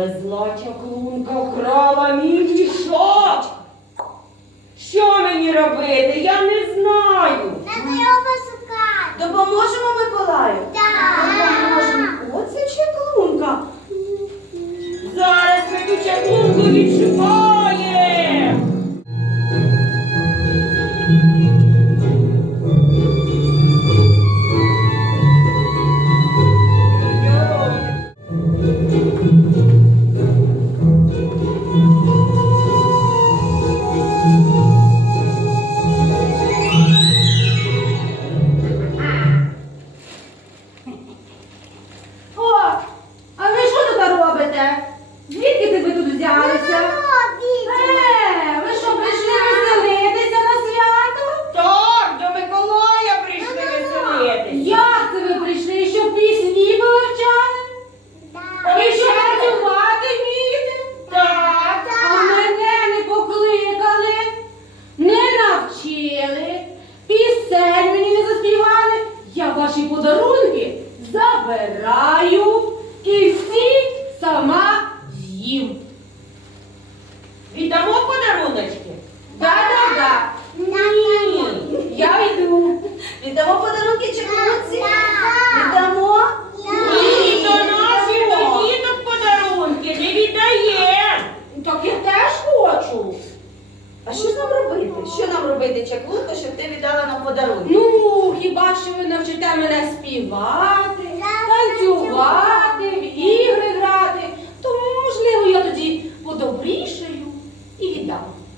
Але зла чаклунка вкрала мій мішок. Що мені робити? Я не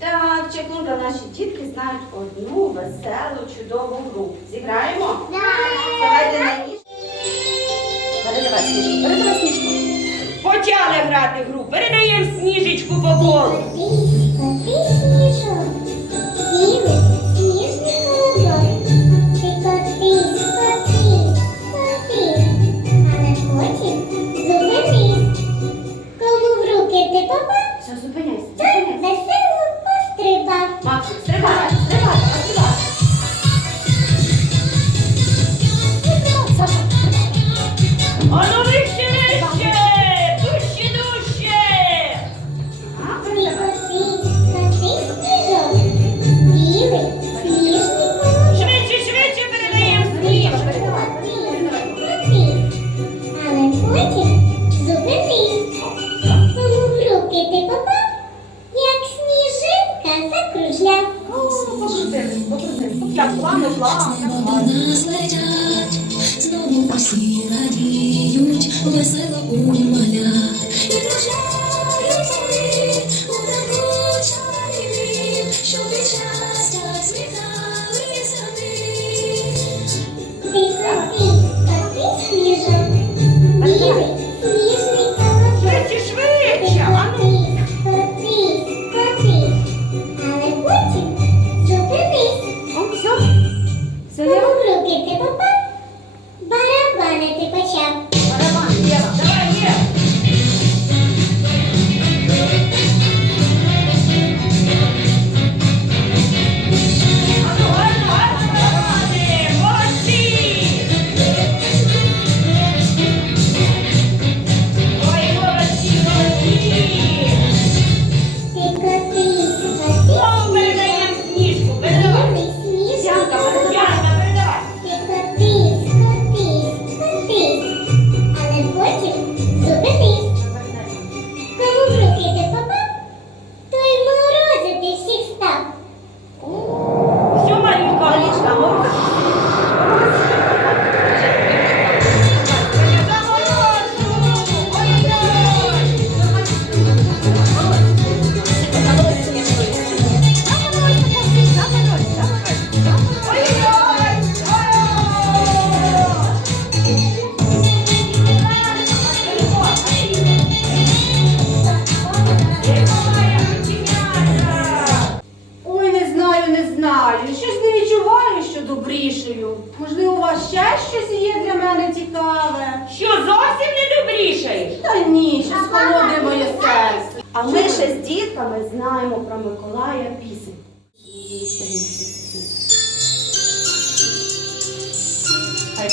Так, Чаклунка, наші дітки знають одну веселу, чудову гру. Зіграємо? Давайте на ніж. Передавай сніжку, передавай сніжку. Почали грати гру. Передаємо сніжечку по колу. летить весела у маля.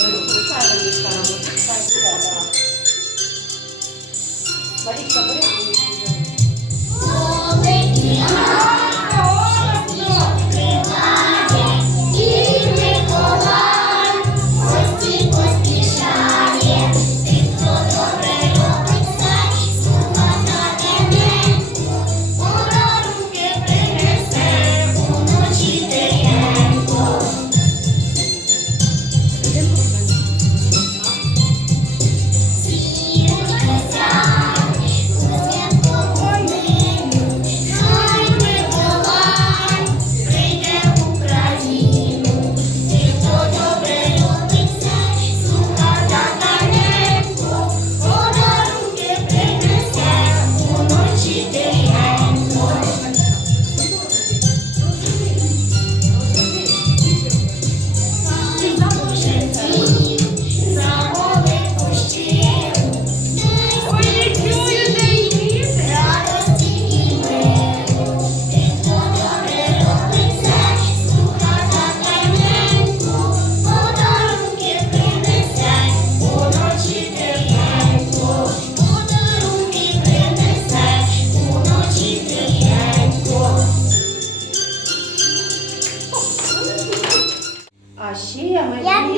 తీసుకున్నాము మరి ఇష్టపడి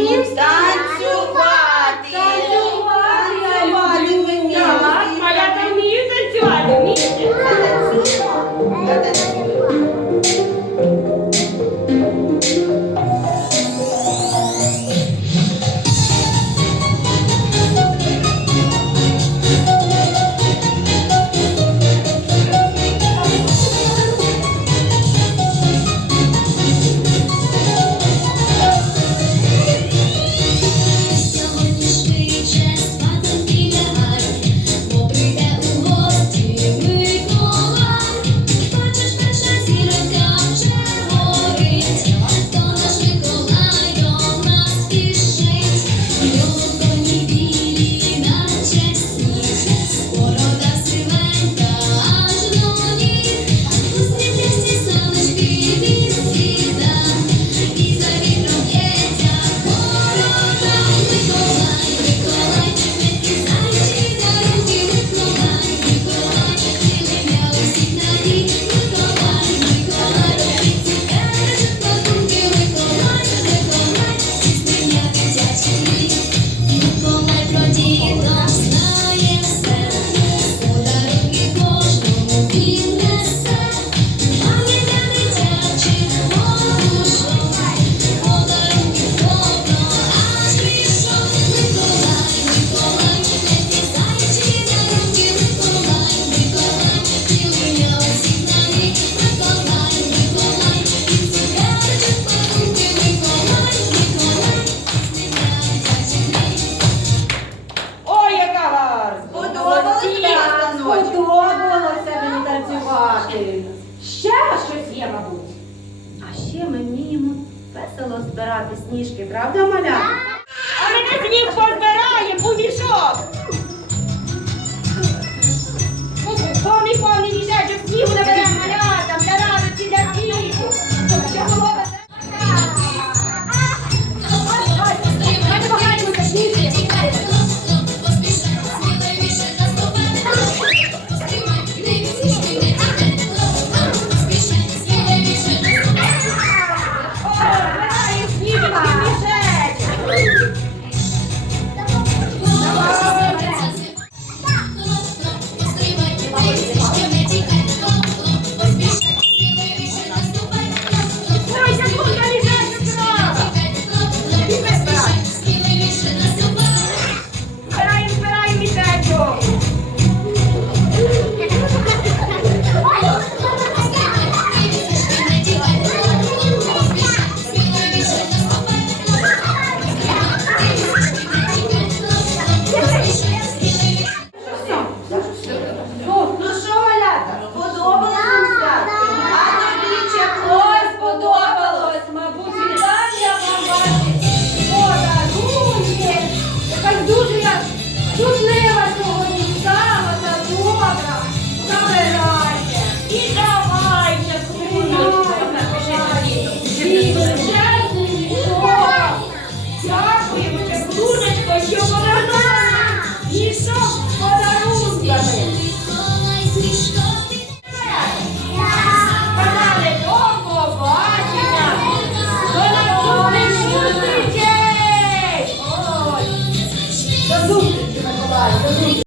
Benim є, мабуть. А ще ми вміємо весело збирати сніжки, правда, маля? А ми сніг позбираємо у мішок!